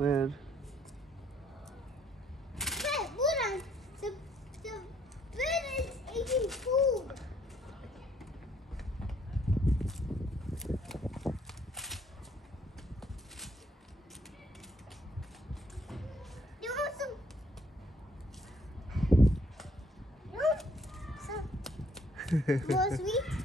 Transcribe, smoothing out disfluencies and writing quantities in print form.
Where? Hey, Buddha, the bird is eating food. You want some? You want some more sweet?